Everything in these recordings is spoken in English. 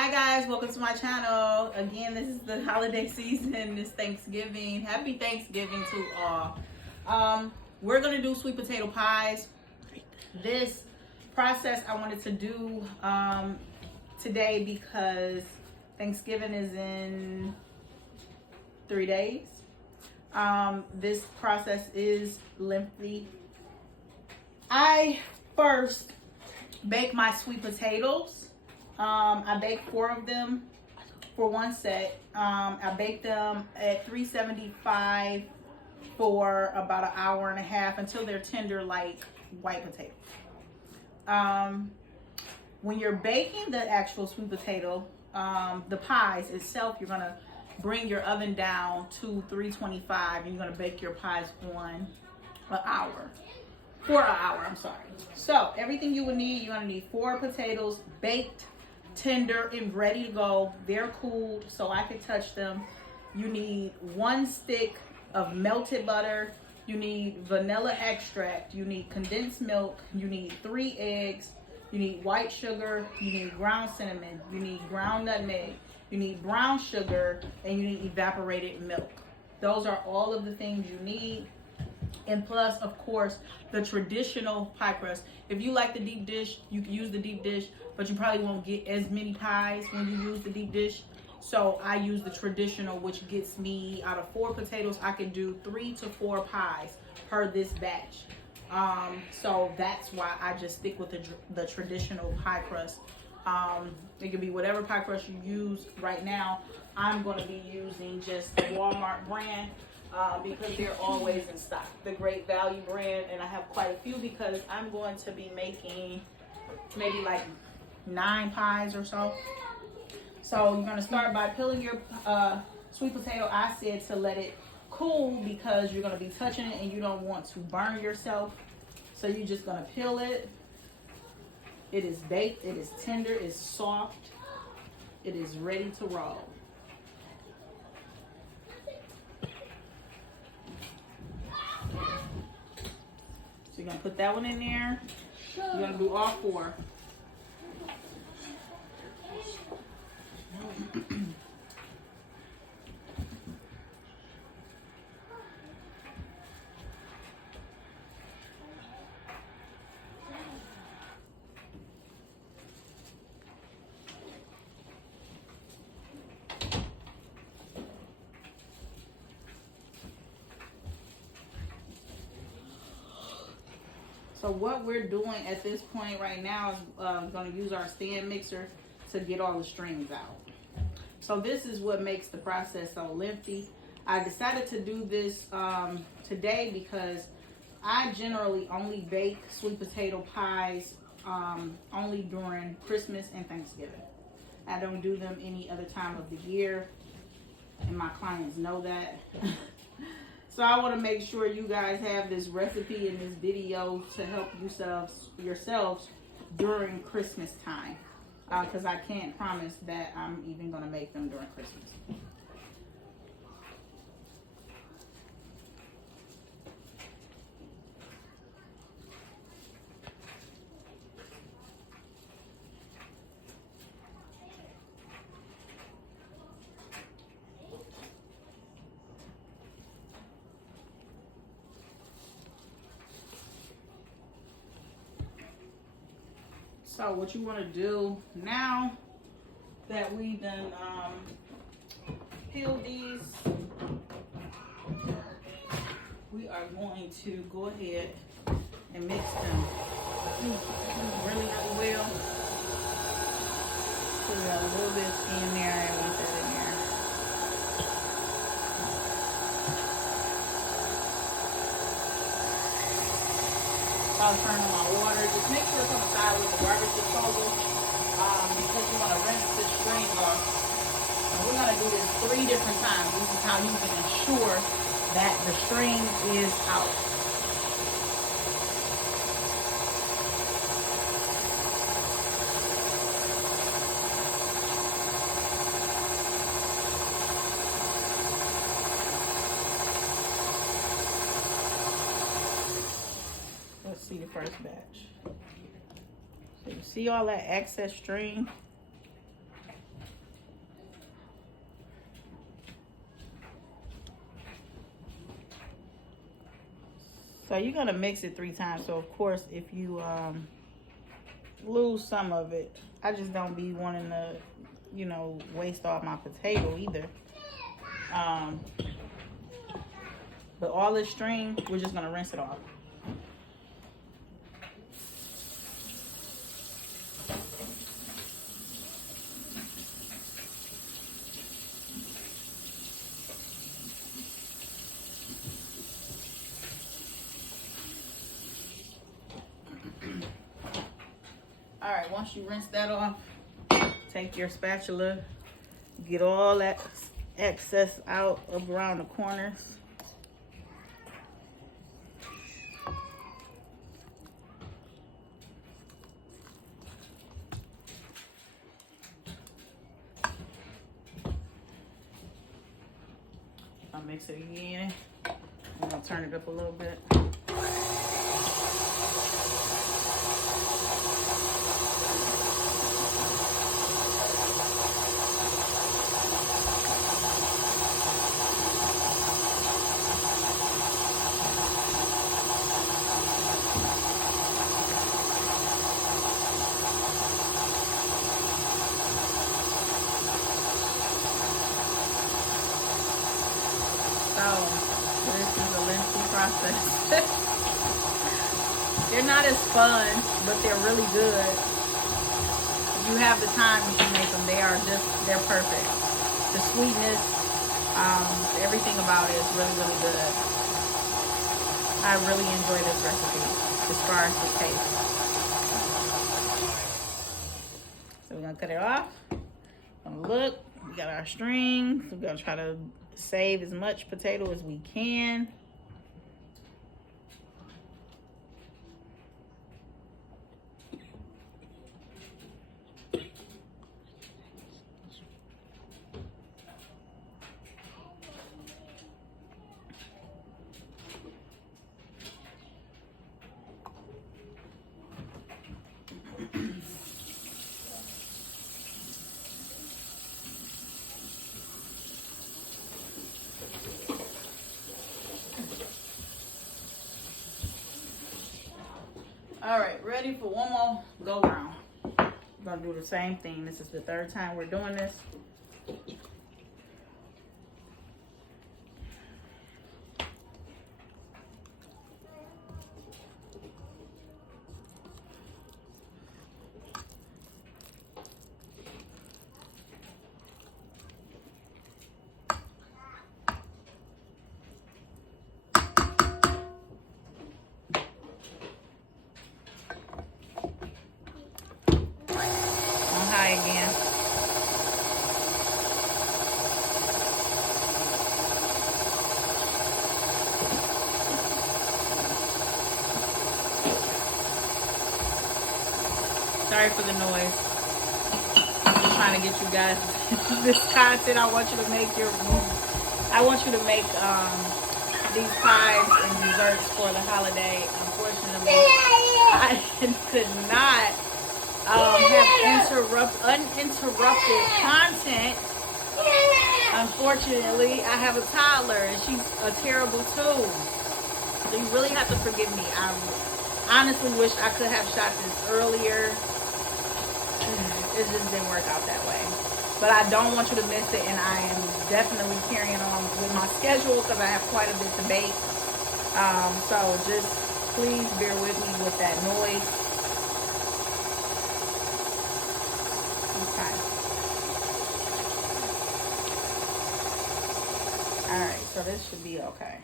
Hi guys, welcome to my channel. Again, this is the holiday season. It's Thanksgiving. Happy Thanksgiving to all. We're gonna do sweet potato pies. This process I wanted to do today because Thanksgiving is in 3 days. This process is lengthy. I first bake my sweet potatoes. I baked 4 of them for one set. I baked them at 375 for about an hour and a half until they're tender like white potatoes. When you're baking the actual sweet potato, the pies itself, you're gonna bring your oven down to 325 and you're gonna bake your pies on for an hour, I'm sorry. So everything you will need, you're gonna need 4 potatoes baked, tender, and ready to go. They're cooled so I can touch them. You need 1 stick of melted butter. You need vanilla extract. You need condensed milk. You need 3 eggs. You need white sugar. You need ground cinnamon. You need ground nutmeg. You need brown sugar, and you need evaporated milk. Those are all of the things you need. And plus, of course, the traditional pie crust. If you like the deep dish, you can use the deep dish, but you probably won't get as many pies when you use the deep dish. So I use the traditional, which gets me, out of 4 potatoes, I can do 3 to 4 pies per this batch. So that's why I just stick with the traditional pie crust. It can be whatever pie crust you use. Right now, I'm going to be using just the Walmart brand. Because they're always in stock. The Great Value brand, and I have quite a few because I'm going to be making maybe like 9 pies or so. So you're gonna start by peeling your sweet potato. I said to let it cool because you're gonna be touching it and you don't want to burn yourself. So you're just gonna peel it. It is baked, it is tender, it's soft, it is ready to roll. You're gonna put that one in there. You're gonna do all 4. So what we're doing at this point right now is going to use our stand mixer to get all the strings out. So this is what makes the process so lengthy. I decided to do this today because I generally only bake sweet potato pies only during Christmas and Thanksgiving. I don't do them any other time of the year, and my clients know that. So I want to make sure you guys have this recipe in this video to help yourselves during Christmas time. Because I can't promise that I'm even going to make them during Christmas. So what you want to do now that we done peeled these, we are going to go ahead and mix them really, really well. Put a little bit in there. I want that in there. I'll turn on my water. Just make sure it's on the side with the garbage disposal because you want to rinse the string off. And we're going to do this 3 different times. This is how you can ensure that the string is out. See the first batch. So you see all that excess string? So you're gonna mix it 3 times. So of course, if you lose some of it, I just don't be wanting to, you know, waste all my potato either. But all this string, we're just gonna rinse it off. All right, once you rinse that off, take your spatula, get all that excess out of around the corners. I'll mix it again. I'm gonna turn it up a little bit. This is a lengthy process. They're not as fun, but they're really good. If you have the time, you can make them. They're perfect. The sweetness, everything about it is really, really good. I really enjoy this recipe as far as the taste. So we're gonna cut it off. Gonna look, we got our strings. We're gonna try to save as much potato as we can. All right, ready for one more go round. We're gonna do the same thing. This is the 3rd time we're doing this. Again. Sorry for the noise. I'm just trying to get you guys this content. I want you to make these pies and desserts for the holiday. Unfortunately, I could not have uninterrupted content. Unfortunately, I have a toddler and she's a terrible too. So you really have to forgive me. I honestly wish I could have shot this earlier. It just didn't work out that way. But I don't want you to miss it, and I am definitely carrying on with my schedule because I have quite a bit to bake. So just please bear with me with that noise. Alright, so this should be okay.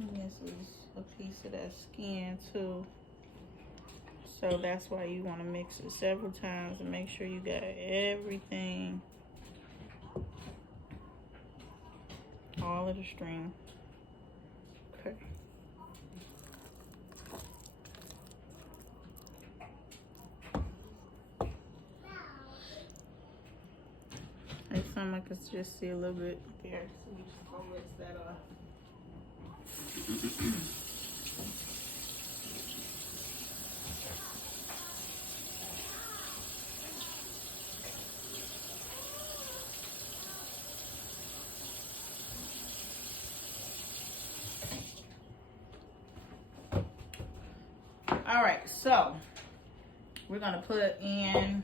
This is a piece of that skin too. So that's why you want to mix it several times and make sure you got everything. All of the string. Okay. Next time I can just see a little bit there. So we just gonna rinse that off. So we're gonna put in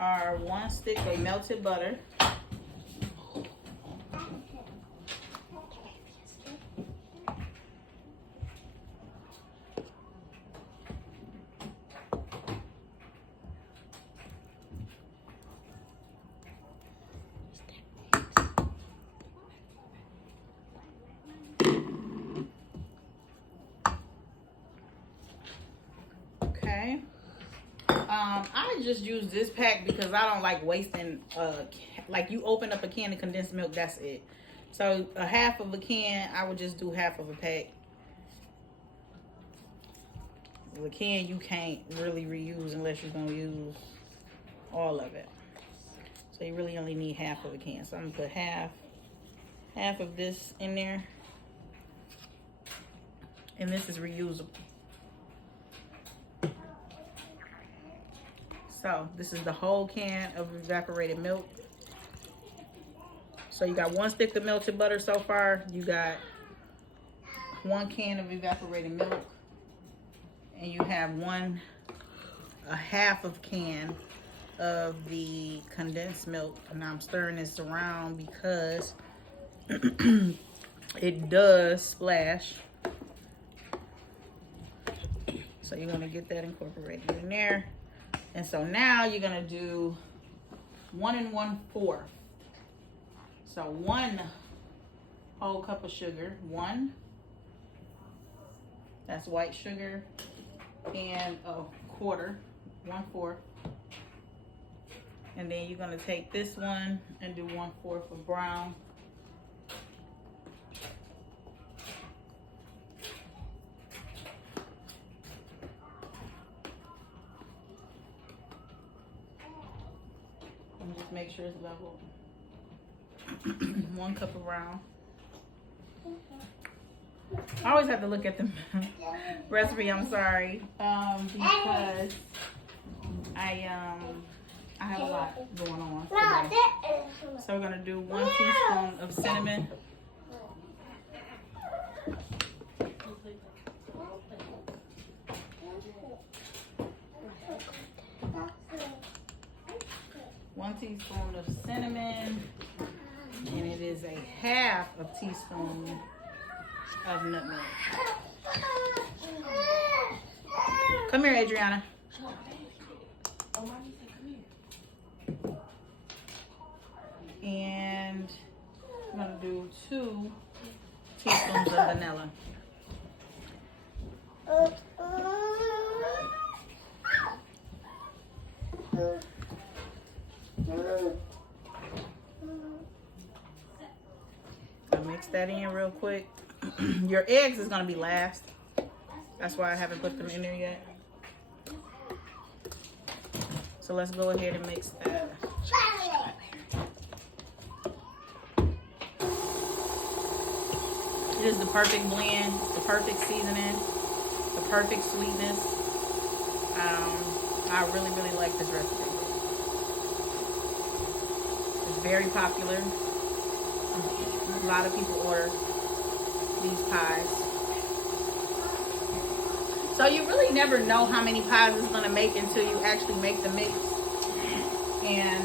our 1 stick of melted butter. Okay. I just use this pack because I don't like wasting, like you open up a can of condensed milk, that's it. So a half of a can, I would just do half of a pack. The can you can't really reuse unless you're gonna use all of it. So you really only need half of a can. So I'm gonna put half of this in there. And this is reusable. So this is the whole can of evaporated milk. So you got 1 stick of melted butter so far. You got 1 can of evaporated milk. And you have a half of can of the condensed milk. And I'm stirring this around because it does splash. So you're gonna get that incorporated in there. And so now you're gonna do 1 1/4. So 1 whole cup of sugar, 1. That's white sugar, and a quarter, 1/4. And then you're gonna take this one and do 1/4 of brown. And just make sure it's level. 1 cup of brown. I always have to look at the recipe, I'm sorry, because I have a lot going on today. So we're gonna do 1 teaspoon of cinnamon. One teaspoon of cinnamon, and it is a half of teaspoon of nutmeg. Come here, Adriana. And I'm gonna do 2 teaspoons of vanilla. I'll mix that in real quick. Your eggs is gonna be last. That's why I haven't put them in there yet. So let's go ahead and mix that. It is the perfect blend, the perfect seasoning, the perfect sweetness. I really, really like this recipe. It's very popular. A lot of people order these pies. So you really never know how many pies it's gonna make until you actually make the mix and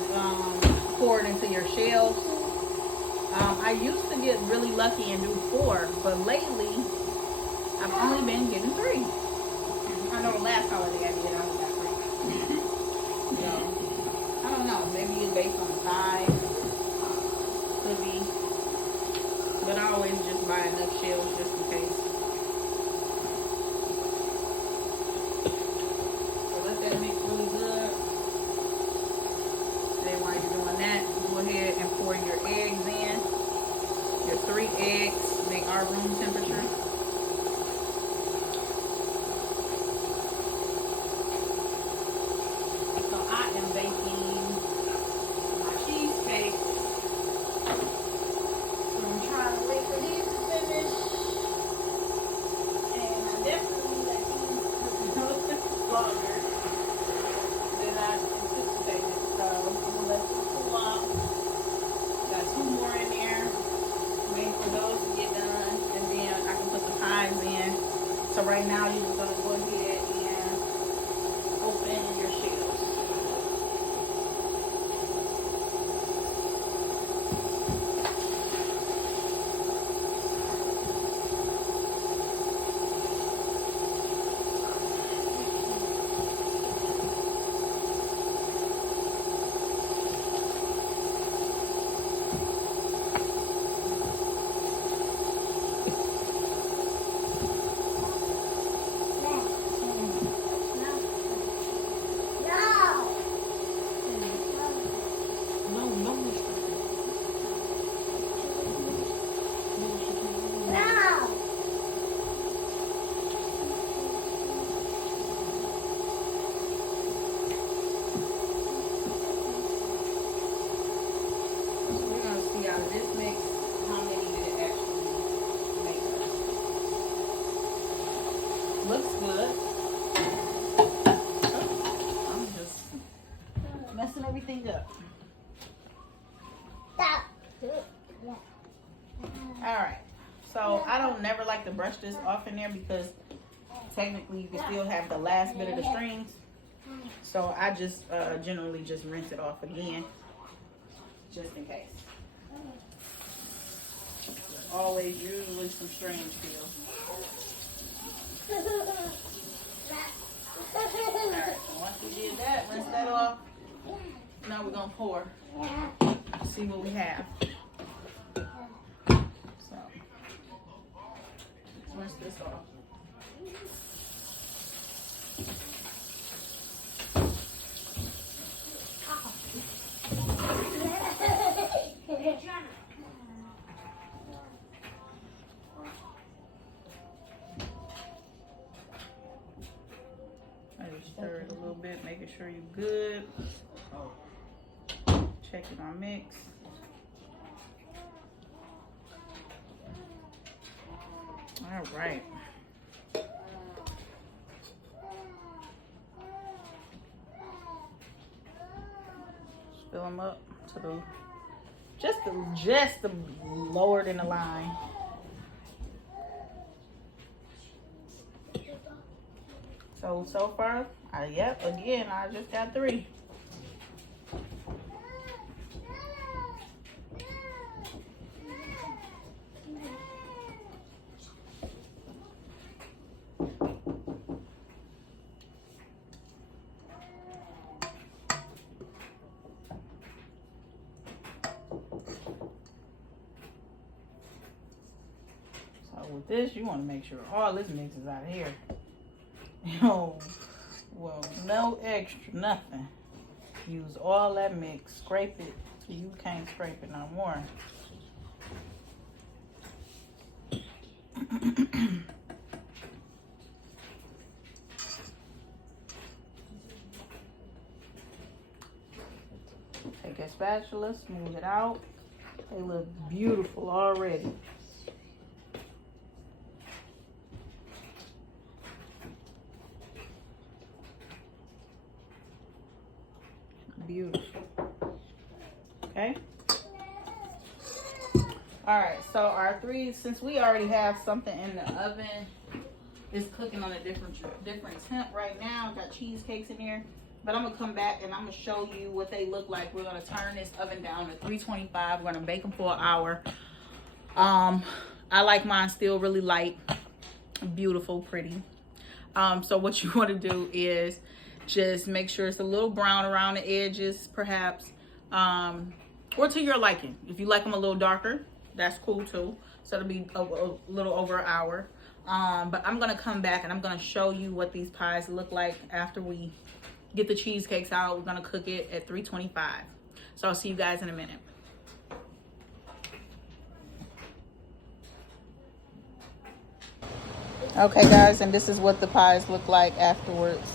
pour it into your shells. I used to get really lucky and do 4, but lately I've only been getting 3. I know the last holiday I did, I only got 3. So I don't know, maybe it's based on the size, could be, but I always just buy enough shells just in case. So let that mix really good. Then while you're doing that, go ahead and pour your eggs in. Your 3 eggs, they are room temperature. So I am baking my cheesecake. So I'm trying to wait for these to finish. And I definitely let these cook longer than I anticipated. So I'm gonna let them cool off. Got 2 more in there. Waiting for those to get done, and then I can put the pies in. So right now you're just gonna go ahead and looks good. I'm just messing everything up. Alright, so I don't never like to brush this off in there because technically you can still have the last bit of the strings. So I just generally just rinse it off again, just in case. There's always usually some strings still. Alright, so once we did that, rinse that off. Now we're gonna pour. See what we have. So let's rinse this off. I just stir it a little bit, making sure you're good. Checking our mix. All right. Fill them up to the just the lower than the line. So far, yep. Again, I just got 3. With this, you want to make sure all this mix is out of here. Well, no extra, nothing. Use all that mix, scrape it so you can't scrape it no more. Take a spatula, smooth it out. They look beautiful already. Beautiful. Okay. All right, so our 3, since we already have something in the oven, it's cooking on a different temp right now. Got cheesecakes in there, but I'm gonna come back and I'm gonna show you what they look like. We're gonna turn this oven down to 325. We're gonna bake them for an hour. I like mine still really light, beautiful, pretty. So what you want to do is just make sure it's a little brown around the edges, perhaps, or to your liking. If you like them a little darker, that's cool too. So it'll be a little over an hour. But I'm gonna come back and I'm gonna show you what these pies look like after we get the cheesecakes out. We're gonna cook it at 325. So I'll see you guys in a minute. Okay guys, and this is what the pies look like afterwards.